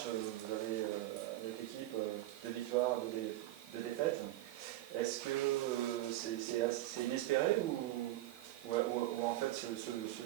matchs, vous avez avec l'équipe 2 victoires, 2 défaites. Est-ce que c'est inespéré ou en fait ce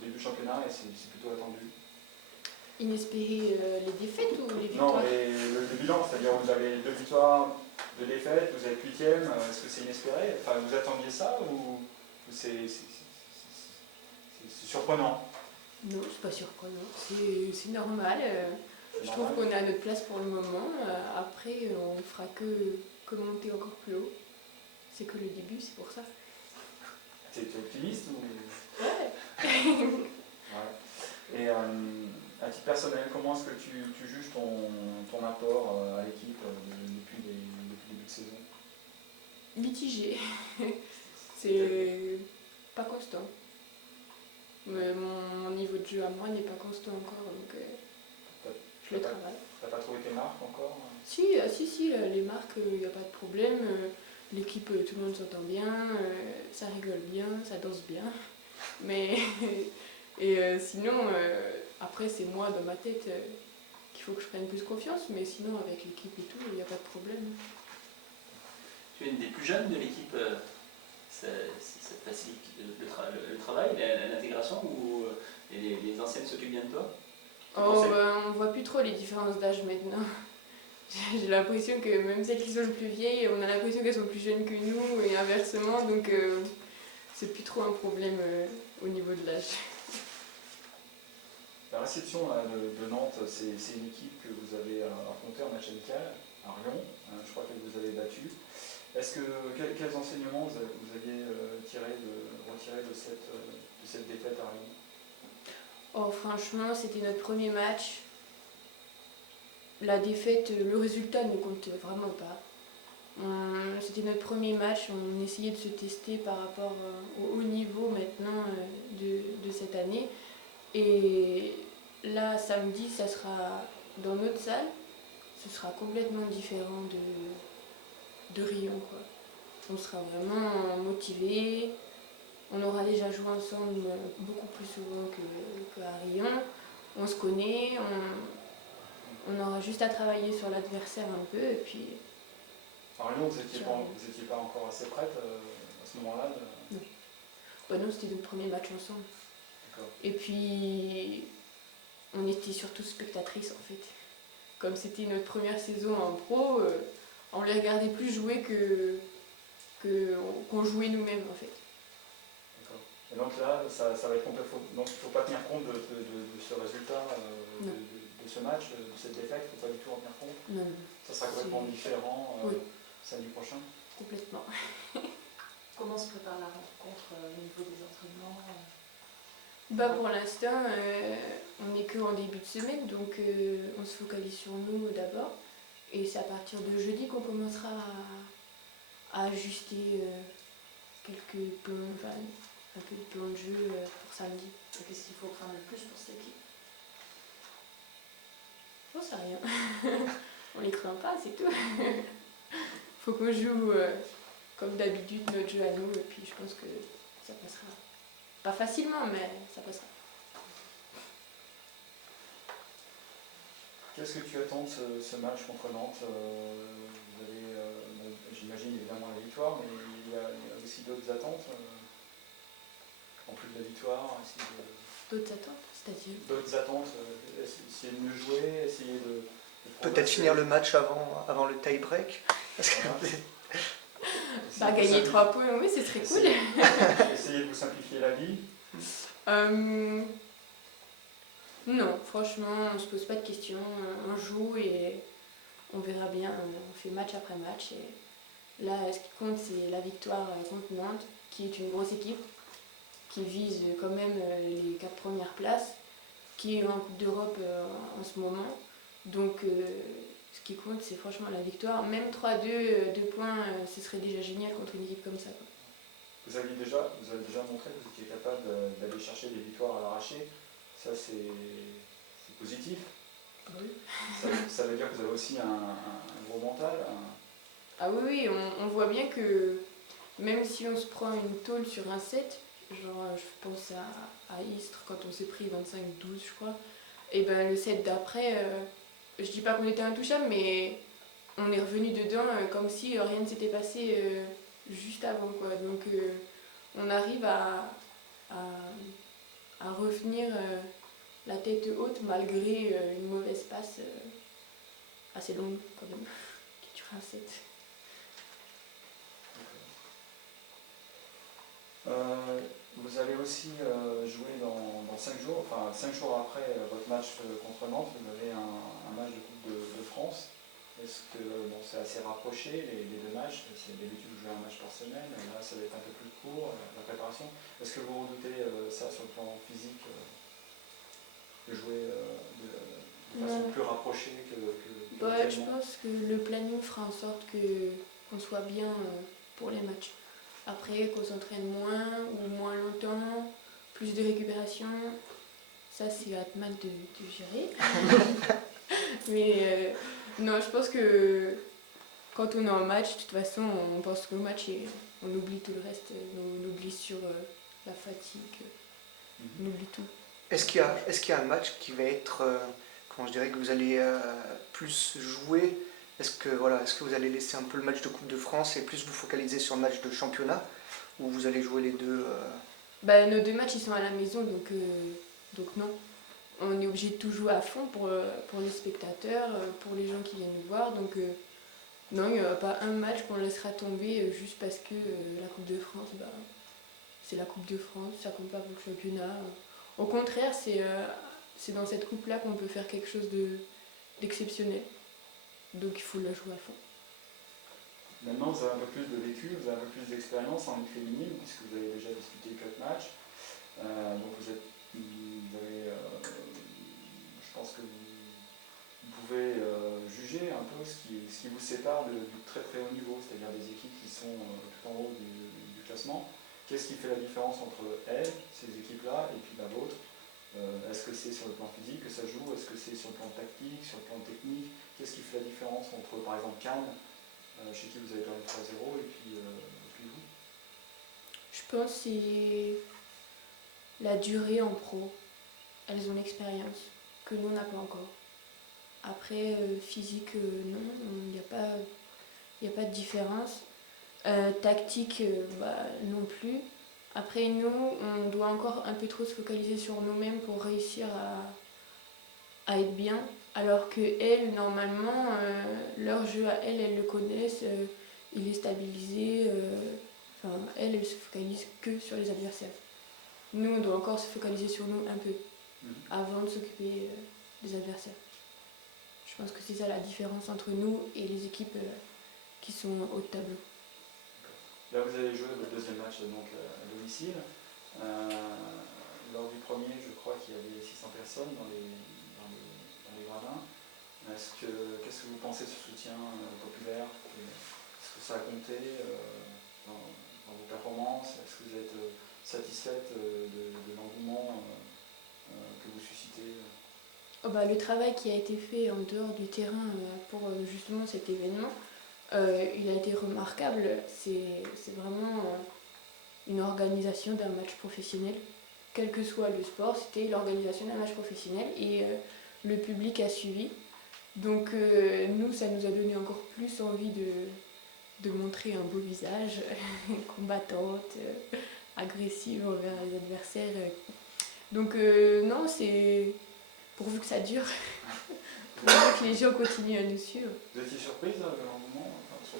début de championnat c'est plutôt attendu? Inespéré les défaites ou les Non, victoires? le bilan, c'est-à-dire vous avez 2 victoires, 2 défaites, vous êtes 8e, est-ce que c'est inespéré? Enfin, vous attendiez ça ou c'est surprenant? Non, c'est pas surprenant, c'est normal. Je trouve Normal. qu'on est à notre place pour le moment. Après, on fera que monter encore plus haut. C'est que le début, c'est pour ça. T'es optimiste ou... Ouais. Ouais. Et à titre personnel, comment est-ce que tu juges ton apport à l'équipe depuis le début de saison? Mitigé. C'est pas constant. Mais mon niveau de jeu à moi n'est pas constant encore, donc je le travaille. T'as pas trouvé tes marques encore? Si, les marques, il n'y a pas de problème. L'équipe, tout le monde s'entend bien, ça rigole bien, ça danse bien. Mais sinon, après, c'est moi dans ma tête qu'il faut que je prenne plus confiance, mais sinon, avec l'équipe et tout, il n'y a pas de problème. Tu es une des plus jeunes de l'équipe, ça facilite le travail, l'intégration, ou les anciennes s'occupent bien de toi? On voit plus trop les différences d'âge maintenant. J'ai l'impression que même celles qui sont les plus vieilles, on a l'impression qu'elles sont plus jeunes que nous et inversement, donc c'est plus trop un problème au niveau de l'âge. La réception là, de Nantes, c'est une équipe que vous avez affrontée en match amical à Rion. Je crois que vous avez battu. Quels enseignements vous aviez retirés de cette défaite à Rion? Oh, franchement, c'était notre premier match. La défaite, le résultat ne compte vraiment pas. C'était notre premier match, on essayait de se tester par rapport au haut niveau maintenant de cette année. Et là, samedi, ça sera dans notre salle. Ce sera complètement différent de Rion, quoi. On sera vraiment motivés. On aura déjà joué ensemble beaucoup plus souvent qu'à Rion. On se connaît, on aura juste à travailler sur l'adversaire un peu et puis... À Rion, vous n'étiez pas encore assez prête à ce moment-là Non. Bah non, c'était notre premier match ensemble. Et puis, on était surtout spectatrices en fait. Comme c'était notre première saison en pro, on les regardait plus jouer qu'on jouait nous-mêmes en fait. D'accord. Et donc là, ça va être complet. Donc il ne faut pas tenir compte de ce résultat, de ce match, de cette défaite, il ne faut pas du tout en tenir compte. Non. Ça sera complètement différent samedi prochain. Complètement. Comment se prépare la rencontre au niveau des entraînements? Bah pour l'instant, on n'est qu'en début de semaine, donc on se focalise sur nous d'abord. Et c'est à partir de jeudi qu'on commencera à ajuster quelques plans, enfin un peu de plan de jeu pour samedi. Qu'est-ce qu'il faut craindre le plus pour cette équipe? J'en sais rien. On les craint pas, c'est tout. Faut qu'on joue comme d'habitude notre jeu à nous et puis je pense que ça passera. Pas facilement, mais ça passera. Qu'est-ce que tu attends de ce match contre Nantes? Vous avez, j'imagine évidemment la victoire, mais il y a aussi d'autres attentes en plus de la victoire. D'autres attentes, c'est-à-dire? D'autres attentes, essayer de mieux jouer, essayer de peut-être finir le match avant le tie-break. Bah, gagner 3 points, oui, ce serait cool. Essayer de vous simplifier la vie. Non, franchement, on se pose pas de questions. On joue et on verra bien. On fait match après match. Et là, ce qui compte, c'est la victoire contre Nantes, qui est une grosse équipe, qui vise quand même les 4 premières places, qui est en Coupe d'Europe en ce moment. Donc, ce qui compte, c'est franchement la victoire. Même 3-2, 2 points, ce serait déjà génial contre une équipe comme ça, quoi. Vous avez déjà montré que vous étiez capable d'aller chercher des victoires à l'arraché. Ça, c'est positif. Oui. Ça veut dire que vous avez aussi un gros mental. Ah oui, on voit bien que même si on se prend une tôle sur un set, genre je pense à Istres quand on s'est pris 25-12 je crois, et ben le set d'après, je dis pas qu'on était intouchable, mais on est revenu dedans comme si rien ne s'était passé juste avant, quoi. Donc on arrive à revenir la tête haute malgré une mauvaise passe assez longue quand même, qui dure un set. Vous allez aussi jouer dans 5 jours, enfin 5 jours après votre match contre Nantes, vous avez un match de Coupe de France. Est-ce que c'est assez rapproché les deux matchs? D'habitude vous jouez un match par semaine, là ça va être un peu plus court, la préparation. Est-ce que vous redoutez ça sur le plan physique, de jouer de façon plus rapprochée que Ouais, je pense que le planning fera en sorte qu'on soit bien pour les matchs. Après, qu'on s'entraîne moins ou moins longtemps, plus de récupération, ça c'est à Atman de gérer. Mais non, je pense que quand on est en match, de toute façon, on pense qu'au match et on oublie tout le reste. On oublie sur la fatigue, on oublie tout. Est-ce qu'il y a un match qui va être, comment je dirais, que vous allez plus jouer? Est-ce que vous allez laisser un peu le match de Coupe de France et plus vous focaliser sur le match de championnat? Ou vous allez jouer les deux Nos deux matchs ils sont à la maison, donc non. On est obligé de tout jouer à fond pour les spectateurs, pour les gens qui viennent nous voir. Donc non, il n'y aura pas un match qu'on laissera tomber juste parce que la Coupe de France, c'est la Coupe de France, ça compte pas pour le championnat. Au contraire, c'est dans cette coupe-là qu'on peut faire quelque chose d'exceptionnel. Donc il faut la jouer à fond. Maintenant, vous avez un peu plus de vécu, vous avez un peu plus d'expérience en ligue féminine, puisque vous avez déjà disputé 4 matchs. Donc je pense que vous pouvez juger un peu ce qui vous sépare du très très haut niveau, c'est-à-dire des équipes qui sont tout en haut du classement. Qu'est-ce qui fait la différence entre elles, ces équipes-là, et puis la vôtre? Est-ce que c'est sur le plan physique que ça joue? Est-ce que c'est sur le plan tactique, sur le plan technique? Qu'est-ce qui fait la différence entre, par exemple, Cannes, chez qui vous avez perdu 3-0, et puis vous? Je pense que c'est la durée en pro. Elles ont l'expérience que nous on n'a pas encore. Après, physique, non, il n'y a pas de différence. Tactique, non plus. Après, nous, on doit encore un peu trop se focaliser sur nous-mêmes pour réussir à être bien. Alors que elles, normalement, leur jeu à elles le connaissent, il est stabilisé. Elles se focalisent que sur les adversaires. Nous, on doit encore se focaliser sur nous un peu, avant de s'occuper des adversaires. Je pense que c'est ça la différence entre nous et les équipes qui sont au tableau. Là, vous avez joué le deuxième match donc, à domicile. Lors du premier, je crois qu'il y avait 600 personnes dans les gradins. Qu'est-ce que vous pensez de ce soutien populaire? Est-ce que ça a compté dans vos performances? Est-ce que vous êtes satisfaite de l'engouement que vous suscitez? Le travail qui a été fait en dehors du terrain pour justement cet événement, il a été remarquable. C'est vraiment une organisation d'un match professionnel. Quel que soit le sport, c'était l'organisation d'un match professionnel et le public a suivi. Donc nous, ça nous a donné encore plus envie de montrer un beau visage, combattante, agressive envers les adversaires. Donc non, c'est pourvu que ça dure, pourvu que les gens continuent à nous suivre. Vous étiez surprise de l'engouement sur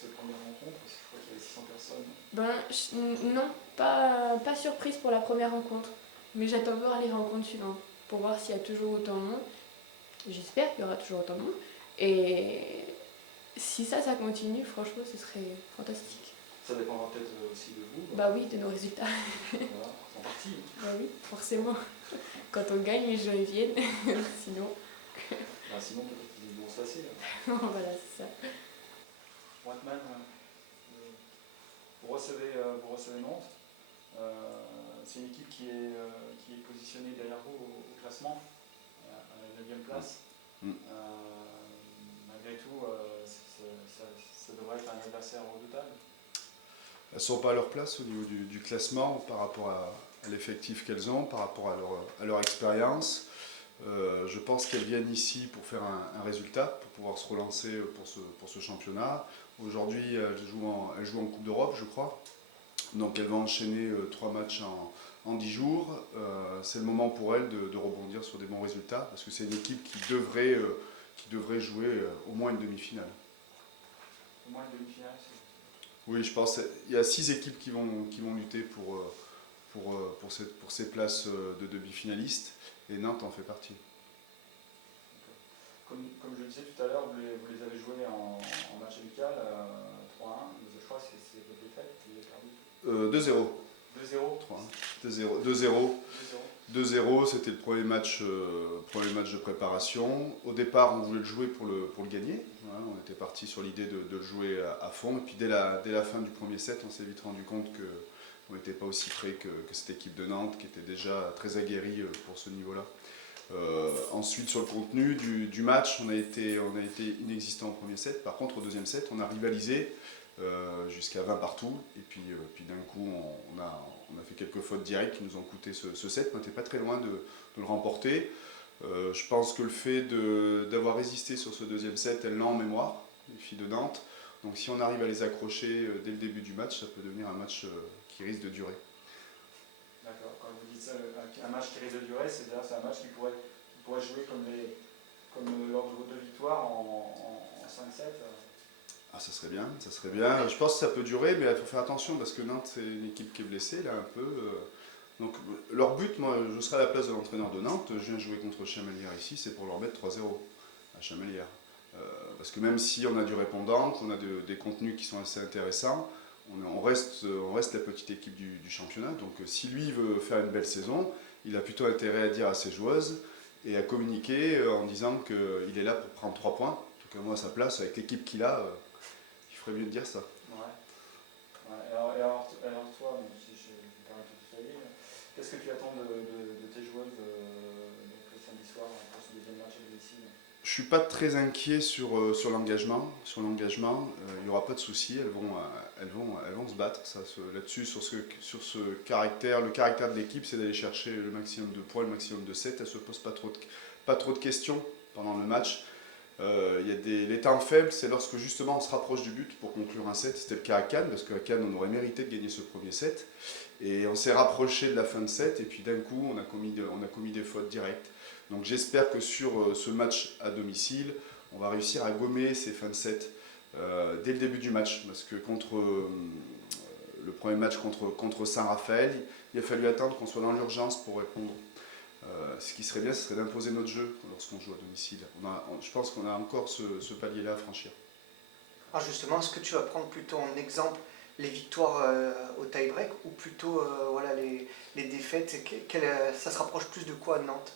ces premières rencontres? Parce que je crois qu'il y avait 600 personnes. Non, pas surprise pour la première rencontre, mais j'attends voir les rencontres suivantes pour voir s'il y a toujours autant de monde. J'espère qu'il y aura toujours autant de monde. Et si ça continue, franchement, ce serait fantastique. Ça dépendra peut-être aussi de vous. Oui, de nos résultats. Voilà, en partie. Oui, forcément. Quand on gagne, les gens y viennent. Sinon. Sinon, peut-être qu'ils vont se lasser. Voilà, c'est ça. Atman, vous recevez Nantes. C'est une équipe qui est positionnée derrière vous au classement, à la 9e place. Malgré tout, ça devrait être un adversaire redoutable. Elles ne sont pas à leur place au niveau du classement par rapport à l'effectif qu'elles ont, par rapport à leur expérience. Je pense qu'elles viennent ici pour faire un résultat, pour pouvoir se relancer pour ce championnat. Aujourd'hui, elles jouent en Coupe d'Europe, je crois. Donc elles vont enchaîner 3 matchs en 10 jours. C'est le moment pour elles de rebondir sur des bons résultats, parce que c'est une équipe qui devrait jouer au moins une demi-finale. Au moins une demi-finale, Oui, je pense qu'il y a 6 équipes qui vont lutter pour ces places de demi-finalistes, et Nantes en fait partie. comme je le disais tout à l'heure, vous les avez joués en match amical, 3-1. Je crois que c'est votre défaite, vous avez perdu. 2-0. 2-0. 2-0. 2-0, c'était le premier match de préparation. Au départ, on voulait le jouer pour le gagner. Voilà, on était parti sur l'idée de le jouer à fond. Et puis dès la fin du premier set, on s'est vite rendu compte qu'on n'était pas aussi près que cette équipe de Nantes, qui était déjà très aguerrie pour ce niveau-là. Ensuite, sur le contenu du match, on a été inexistant au premier set. Par contre, au deuxième set, on a rivalisé jusqu'à 20 partout. Et puis d'un coup, on a fait quelques fautes directes qui nous ont coûté ce set. On n'était pas très loin de le remporter. Je pense que le fait d'avoir résisté sur ce deuxième set, elles l'ont en mémoire, les filles de Nantes. Donc si on arrive à les accrocher dès le début du match, ça peut devenir un match qui risque de durer. D'accord. Quand vous dites un match qui risque de durer, c'est-à-dire c'est un match qui pourrait jouer comme lors de vos 2 victoires en 5-7. Ah, ça serait bien, ça serait bien. Je pense que ça peut durer, mais il faut faire attention parce que Nantes, c'est une équipe qui est blessée, là, un peu. Donc, leur but, moi, je serai à la place de l'entraîneur de Nantes. Je viens jouer contre Chamalières ici, c'est pour leur mettre 3-0 à Chamalières. Parce que même si on a du répondant, qu'on a des contenus qui sont assez intéressants, on reste la petite équipe du championnat. Donc, si lui veut faire une belle saison, il a plutôt intérêt à dire à ses joueuses et à communiquer en disant qu'il est là pour prendre 3 points. En tout cas, moi, à sa place, avec l'équipe qu'il a, il ferait mieux de dire ça. Ouais. Alors toi, bon, si je me permets de te tutoyer, qu'est-ce que tu attends de tes joueuses donc, le samedi soir pour ce deuxième match à domicile? Je suis pas très inquiet sur l'engagement. Sur l'engagement, il n'y aura pas de souci. Elles vont se battre. Là-dessus, sur ce caractère, le caractère de l'équipe, c'est d'aller chercher le maximum de points, le maximum de sets. Elles se posent pas trop de questions pendant le match. Il y a les temps faibles, c'est lorsque justement on se rapproche du but pour conclure un set. C'était le cas à Cannes, parce qu'à Cannes on aurait mérité de gagner ce premier set. Et on s'est rapproché de la fin de set, et puis d'un coup on a commis des fautes directes. Donc j'espère que sur ce match à domicile, on va réussir à gommer ces fins de set dès le début du match. Parce que le premier match contre Saint-Raphaël, il a fallu attendre qu'on soit dans l'urgence pour répondre. Ce qui serait bien, ce serait d'imposer notre jeu lorsqu'on joue à domicile. Je pense qu'on a encore ce palier-là à franchir. Alors justement, est-ce que tu vas prendre plutôt en exemple les victoires au tie-break ou plutôt voilà, les défaites? Ça se rapproche plus de quoi de Nantes?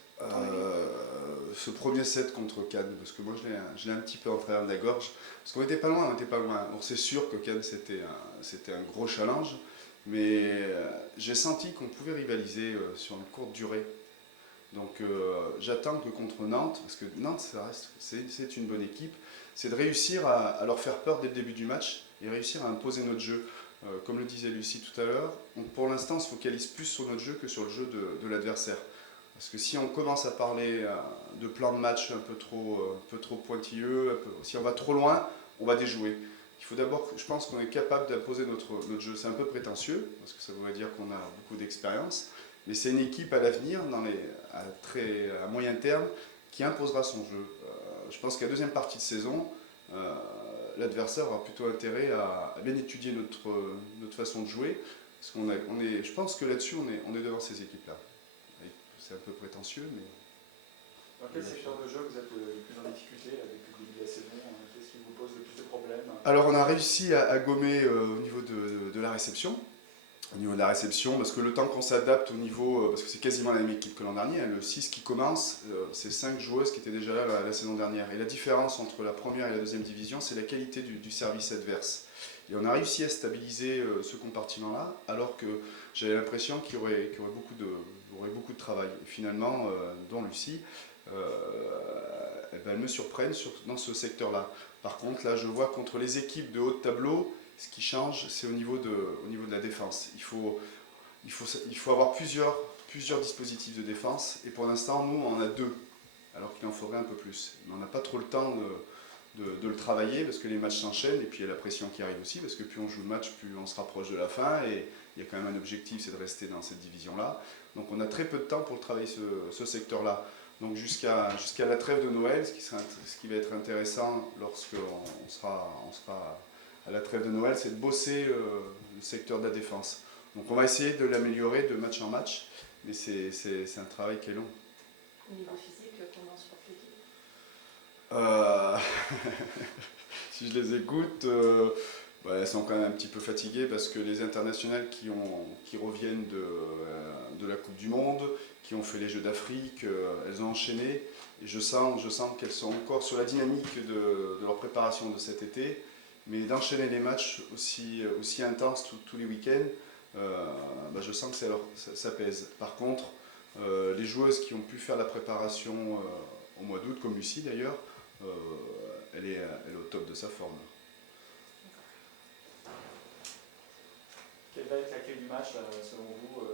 Ce premier set contre Cannes, parce que moi je l'ai un petit peu en travers de la gorge, parce qu'on n'était pas loin, Bon, c'est sûr que Cannes c'était un gros challenge, mais j'ai senti qu'on pouvait rivaliser sur une courte durée. Donc j'attends que contre Nantes, parce que Nantes c'est une bonne équipe, c'est de réussir à leur faire peur dès le début du match et réussir à imposer notre jeu. Comme le disait Lucie tout à l'heure, pour l'instant on se focalise plus sur notre jeu que sur le jeu de l'adversaire. Parce que si on commence à parler de plan de match un peu trop pointilleux, si on va trop loin, on va déjouer. Il faut d'abord, je pense qu'on est capable d'imposer notre jeu. C'est un peu prétentieux, parce que ça voudrait dire qu'on a beaucoup d'expérience, mais c'est une équipe à l'avenir, à moyen terme, qui imposera son jeu. Je pense qu'à la deuxième partie de saison, l'adversaire aura plutôt intérêt à bien étudier notre façon de jouer, parce je pense que là-dessus, on est devant ces équipes-là. C'est un peu prétentieux, mais... Dans quel secteur de jeu vous êtes le plus en difficulté depuis le début de la saison? Qu'est-ce qui vous pose le plus de problèmes? Alors on a réussi à gommer au niveau de la réception. Au niveau de la réception, parce que le temps qu'on s'adapte au niveau... parce que c'est quasiment la même équipe que l'an dernier. Le 6 qui commence, c'est 5 joueuses qui étaient déjà là la saison dernière. Et la différence entre la première et la deuxième division, c'est la qualité du service adverse. Et on a réussi à stabiliser ce compartiment-là, alors que j'avais l'impression qu'il y aurait beaucoup de travail. Et finalement, dont Lucie, elles me surprennent dans ce secteur-là. Par contre, là, je vois contre les équipes de haut de tableau, ce qui change, c'est au niveau de la défense. Il faut avoir plusieurs dispositifs de défense, et pour l'instant, nous, on en a 2. alors qu'il en faudrait un peu plus. Mais on n'a pas trop le temps de le travailler parce que les matchs s'enchaînent et puis il y a la pression qui arrive aussi parce que plus on joue le match, plus on se rapproche de la fin et il y a quand même un objectif, c'est de rester dans cette division-là. Donc on a très peu de temps pour travailler ce secteur-là. Donc jusqu'à la trêve de Noël, ce qui va être intéressant lorsqu'on sera à la trêve de Noël, c'est de bosser le secteur de la défense. Donc on va essayer de l'améliorer de match en match, mais c'est un travail qui est long. Au niveau physique, comment se porte l'équipe? Si je les écoute, elles sont quand même un petit peu fatiguées parce que les internationales qui reviennent de la Coupe du Monde, qui ont fait les Jeux d'Afrique, elles ont enchaîné et je sens qu'elles sont encore sur la dynamique de leur préparation de cet été, mais d'enchaîner les matchs aussi intenses tous les week-ends, je sens que ça pèse. Par contre, les joueuses qui ont pu faire la préparation au mois d'août, comme Lucie d'ailleurs, elle est au top de sa forme. Quelle va être la clé du match, selon vous,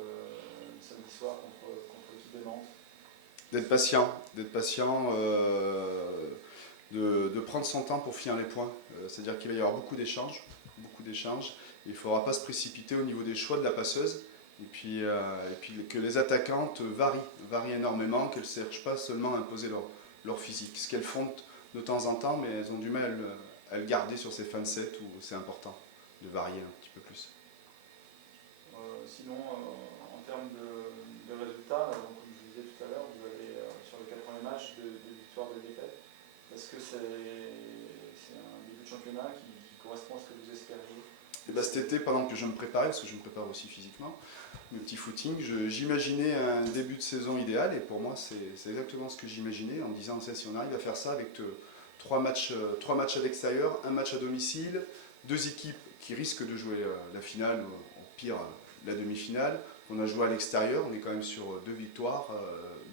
samedi soir contre l'équipe de Nantes? D'être patient, de prendre son temps pour finir les points. C'est-à-dire qu'il va y avoir beaucoup d'échanges. Il ne faudra pas se précipiter au niveau des choix de la passeuse. Et puis que les attaquantes varient énormément, qu'elles ne cherchent pas seulement à imposer leur physique. Ce qu'elles font de temps en temps, mais elles ont du mal à le garder sur ces fins de set où c'est important de varier un petit peu plus. Sinon, en termes de résultats, comme je vous disais tout à l'heure, vous avez sur les 4 premiers matchs de victoires et de défaites. Est-ce que c'est un début de championnat qui correspond à ce que vous espériez? Et cet été, pendant que je me préparais, parce que je me prépare aussi physiquement, mes petits footings, j'imaginais un début de saison idéal et pour moi c'est exactement ce que j'imaginais en me disant si on arrive à faire ça avec 3 matchs à l'extérieur, un match à domicile, 2 équipes qui risquent de jouer la finale, ou au pire la demi-finale, on a joué à l'extérieur, on est quand même sur 2 victoires,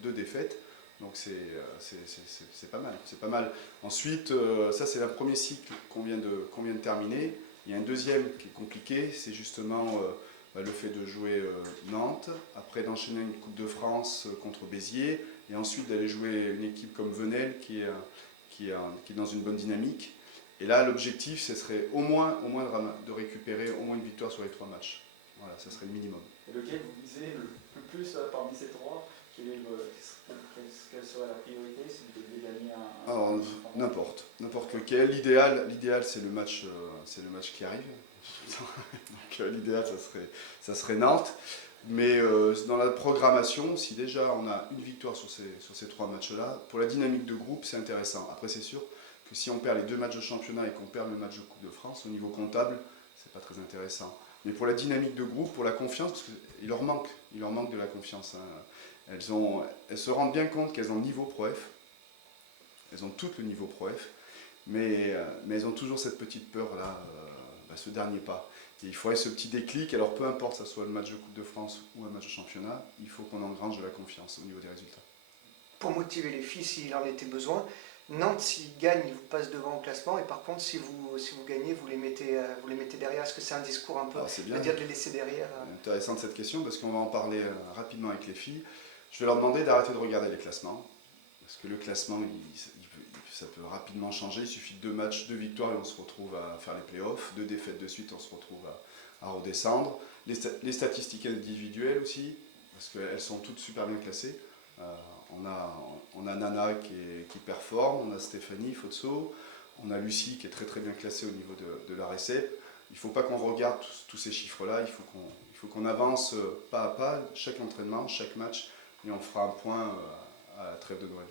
2 défaites, donc c'est pas mal. Ensuite, ça c'est le premier cycle qu'on vient de terminer. Il y a un deuxième qui est compliqué, c'est justement le fait de jouer Nantes, après d'enchaîner une Coupe de France contre Béziers, et ensuite d'aller jouer une équipe comme Venelle qui est dans une bonne dynamique. Et là, l'objectif, ce serait au moins de récupérer au moins une victoire sur les 3 matchs. Voilà, ça serait le minimum. Et lequel vous visez le plus parmi ces 3? Quelle serait la priorité si vous deviez gagner Alors, n'importe lequel. L'idéal c'est le match qui arrive. Donc l'idéal ça serait Nantes. Mais dans la programmation, si déjà on a une victoire sur ces 3 matchs-là, pour la dynamique de groupe, c'est intéressant. Après, c'est sûr que si on perd les 2 matchs de championnat et qu'on perd le match de Coupe de France, au niveau comptable, c'est pas très intéressant. Mais pour la dynamique de groupe, pour la confiance, parce qu'il leur manque de la confiance. Elles se rendent bien compte qu'elles ont le niveau Pro F. Elles ont toutes le niveau Pro F, mais elles ont toujours cette petite peur-là, ce dernier pas. Et il faudrait ce petit déclic, alors peu importe, que ce soit le match de Coupe de France ou un match de championnat, il faut qu'on engrange de la confiance au niveau des résultats. Pour motiver les filles, s'il en était besoin, Nantes, s'ils gagnent, ils vous passent devant au classement, et par contre, si vous gagnez, vous les mettez derrière. Est-ce que c'est un discours un peu, C'est bien. de dire de les laisser derrière? Intéressante cette question, parce qu'on va en parler rapidement avec les filles. Je vais leur demander d'arrêter de regarder les classements, parce que le classement, ça peut rapidement changer. Il suffit de 2 matchs, 2 victoires et on se retrouve à faire les playoffs, 2 défaites de suite, on se retrouve à redescendre. Les statistiques individuelles aussi, parce qu'elles sont toutes super bien classées. On a Nana qui performe, on a Stéphanie Fotso, on a Lucie qui est très très bien classée au niveau de la RECEP. Il ne faut pas qu'on regarde tous ces chiffres-là, il faut qu'on avance pas à pas, chaque entraînement, chaque match, et on fera un point à la trêve de Noël.